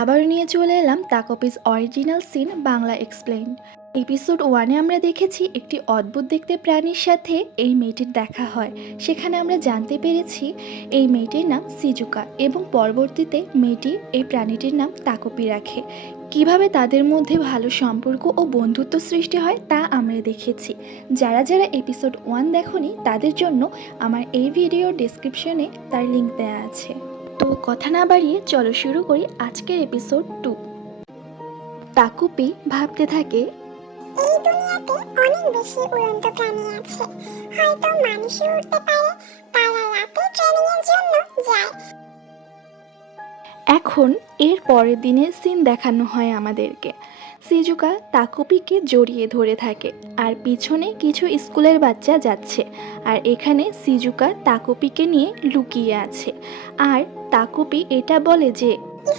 আবার নিয়ে চলে এলাম তাকপিস original scene Bangla explain episode ওয়ানে আমরা দেখেছি একটি অদ্ভুত দেখতে প্রাণীর সাথে এই মেয়েটির দেখা হয়। সেখানে আমরা জানতে পেরেছি এই মেয়েটির নাম সিজুকা এবং পরবর্তীতে মেয়েটি এই প্রাণীটির নাম তাকপি রাখে। কীভাবে তাদের মধ্যে ভালো সম্পর্ক ও বন্ধুত্ব সৃষ্টি হয় তা আমরা দেখেছি। যারা যারা এপিসোড ওয়ান দেখনি তাদের জন্য আমার এই ভিডিও ডিসক্রিপশনে তার লিঙ্ক দেওয়া আছে। তো কথা না বাড়িয়ে চলো শুরু করি আজকের এপিসোড টু তাকুপি ভাবতে থাকে এই দুনিয়াতে অনেক বেশি উড়ন্ত প্রাণী আছে। হয়তো মানুষই উঠতে পারে তারা রাতে ট্রেনিং এর জন্য যায়। এখন এর পরের দিনের সিন দেখানো হয় আমাদেরকে। সিজুকা তাকুপিকে জড়িয়ে ধরে থাকে আর পিছনে কিছু স্কুলের বাচ্চা যাচ্ছে আর এখানে সিজুকা তাকুপিকে নিয়ে লুকিয়ে আছে। আর তাকুপি এটা বলে যে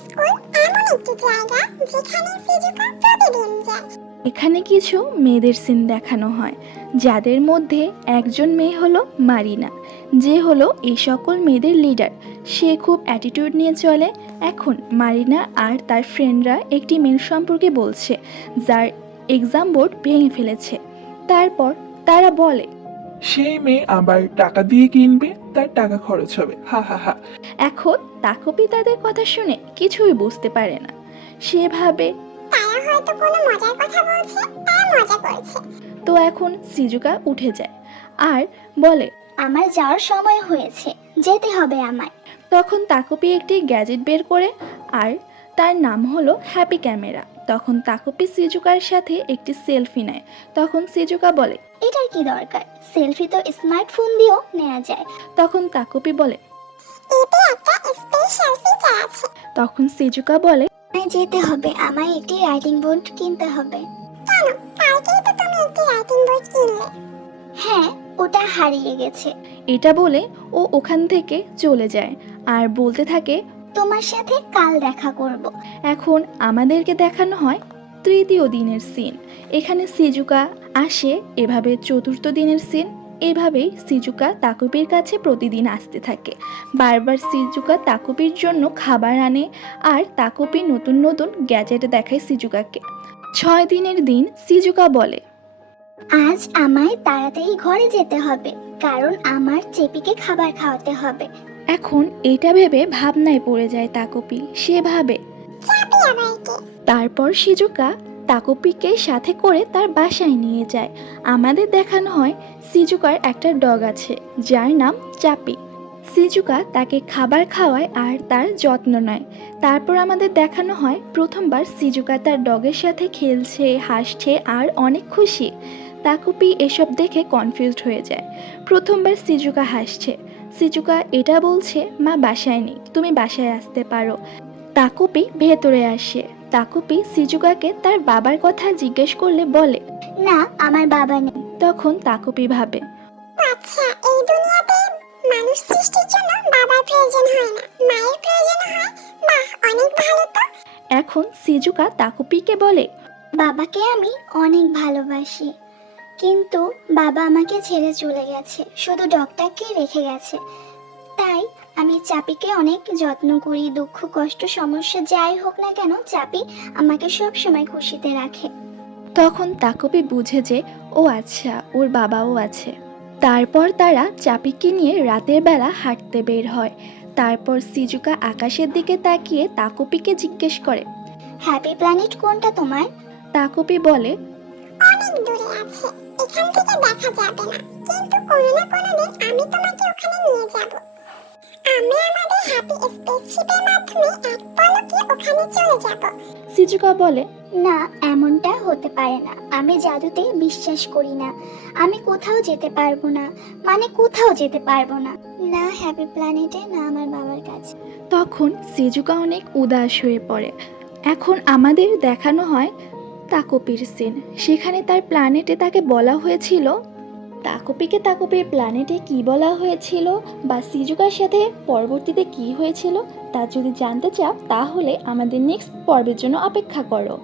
স্কুল এমন একটি জায়গা যেখানে ফিজুকা প্রতিদিন যায়। এখানে কিছু মেয়েদের সিন দেখানো হয় যাদের মধ্যে একজন মেয়ে হলো মারিনা যে হলো এই সকল মেয়েদের লিডার সে খুব অ্যাটিটিউড নিয়ে চলে। এখন মারিনা আর তার ফ্রেন্ডরা একটি মেয়ের সম্পর্কে বলছে যার এক্সাম বোর্ড ভেঙে ফেলেছে। তারপর তারা বলে সেই মেয়ে আবার টাকা দিয়ে কিনবে? তার টাকা খরচ হবে। হা হা হা। এখন তাকপি তাদের কথা শুনে কিছুই বুঝতে পারে না। সে ভাবে তারা হয়তো কোনো মজার কথা বলছে তারা মজা করছে। তো এখন সিজুকা উঠে যায় আর বলে আমার যাওয়ার সময় হয়েছে যেতে হবে আমায়। তখন তাকপি একটি গ্যাজেট বের করে আর তার নাম হলো হ্যাপি ক্যামেরা। তখন তাকপি সিজুকার সাথে একটি সেলফি নেয়। তখন সিজুকা বলে এটার কি দরকার? সেলফি তো স্মার্টফোন দিয়েও নেওয়া যায়। তখন তাকপি বলে এতে একটা স্পেশাল ফিচার আছে। তখন সিজুকা বলে আমায় যেতে হবে। আমায় একটি রাইটিং বোর্ড কিনতে হবে। কেন? কালকেই তো তুমি একটি রাইটিং বোর্ড কিনলে। হ্যাঁ ওটা হারিয়ে গেছে। এটা বলে ও ওখান থেকে চলে যায়। আর বলতে থাকে তোমার সাথে কাল দেখা করব। এখন আমাদেরকে দেখানো হয় তৃতীয় দিনের সিন। এখানে সিজুকা আসে এভাবে চতুর্থ দিনের সিন এভাবেই সিজুকা তাকুপির কাছে প্রতিদিন আসতে থাকে। বারবার সিজুকা তাকুপির জন্য খাবার আনে আর তাকুপি নতুন নতুন গ্যাজেট দেখায় সিজুকাকে। ছয় দিনের দিন সিজুকা বলে আজ আমায় তাড়াতাড়ি ঘরে যেতে হবে কারণ আমার চেপিকে খাবার খাওয়াতে হবে। এখন এটা ভেবে ভাবনায় পড়ে যায় তাকুপি। সে ভাবে তারপর সিজুকা তাকুপিকে সাথে করে তার বাসায় নিয়ে যায়। আমাদের দেখানো হয় সিজুকার একটা ডগ আছে যার নাম চাপি। সিজুকা তাকে খাবার খাওয়ায় আর তার যত্ন নেয়। তারপর আমাদের দেখানো হয় প্রথমবার সিজুকা তার ডগের সাথে খেলছে হাসছে আর অনেক খুশি। তাকুপি এসব দেখে কনফিউজড হয়ে যায়। প্রথমবার সিজুকা হাসছে সিজুকা এটা বলছে মা বাসায় নেই তুমি বাসায় আসতে পারো। তাকুপি ভেতরে আসে। তাকুপি সিজুকাকে তার বাবার কথা জিজ্ঞেস করলে বলে না আমার বাবা নেই। তখন তাকুপি ভাবে আচ্ছা এই দুনিয়াতে মানুষ সৃষ্টির জন্য বাবার প্রয়োজন হয় না মায়ের প্রয়োজন হয়? বাহ অনেক ভালো তো! এখন সিজুকা তাকুপিকে বলে বাবাকে আমি অনেক ভালোবাসি। কিন্তু বাবা আমাকে ছেড়ে চলে গেছে। শুধু ডগটাকে রেখে গেছে। তাই আমি চাপিকে অনেক যত্ন করি দুঃখ কষ্ট সমস্যা যাই হোক না কেন চাপি আমাকে সব সময় খুশিতে রাখে। তখন তাকুপি বুঝে যে ও আচ্ছা ওর বাবাও আছে। তারপর তারা চাপিকে নিয়ে রাতের বেলা হাঁটতে বের হয়। তারপর সিজুকা আকাশের দিকে তাকিয়ে তাকুপিকে জিজ্ঞেস করে হ্যাপি প্ল্যানেট কোনটা তোমার? তাকুপি বলে অনেক দূরে আছে। এখান থেকে দেখা যাবে না। কিন্তু কোনো না কোনো দিন আমি তোমাকে ওখানে নিয়ে যাব। আমরা আমাদের হ্যাপি স্পেসশিপের মাধ্যমে এক পলকে ওখানে চলে যাব। সিজুকা বলে না এমনটা হতে পারে না। আমি জাদুতে বিশ্বাস করি না। আমি কোথাও যেতে পারব না। মানে কোথাও যেতে পারব না। না হ্যাপি প্ল্যানেটে না আমার বাবার কাছে। তখন সিজুকা অনেক উদাস হয়ে পড়ে। এখন আমাদের দেখানো হয় তাকপির সিন। সেখানে তার প্ল্যানেটে তাকে বলা হয়েছিল। তাকপিকে তাকপির প্ল্যানেটে কি বলা হয়েছিল বা সিজুকার সাথে পরবর্তীতে কি হয়েছিল, তা যদি জানতে চাও, তাহলে আমাদের নেক্সট পর্বের জন্য অপেক্ষা করো।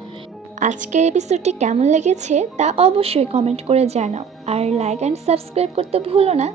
আজকের এপিসোডটি কেমন লেগেছে, তা অবশ্যই কমেন্ট করে জানাও। আর লাইক অ্যান্ড সাবস্ক্রাইব করতে ভুলো না।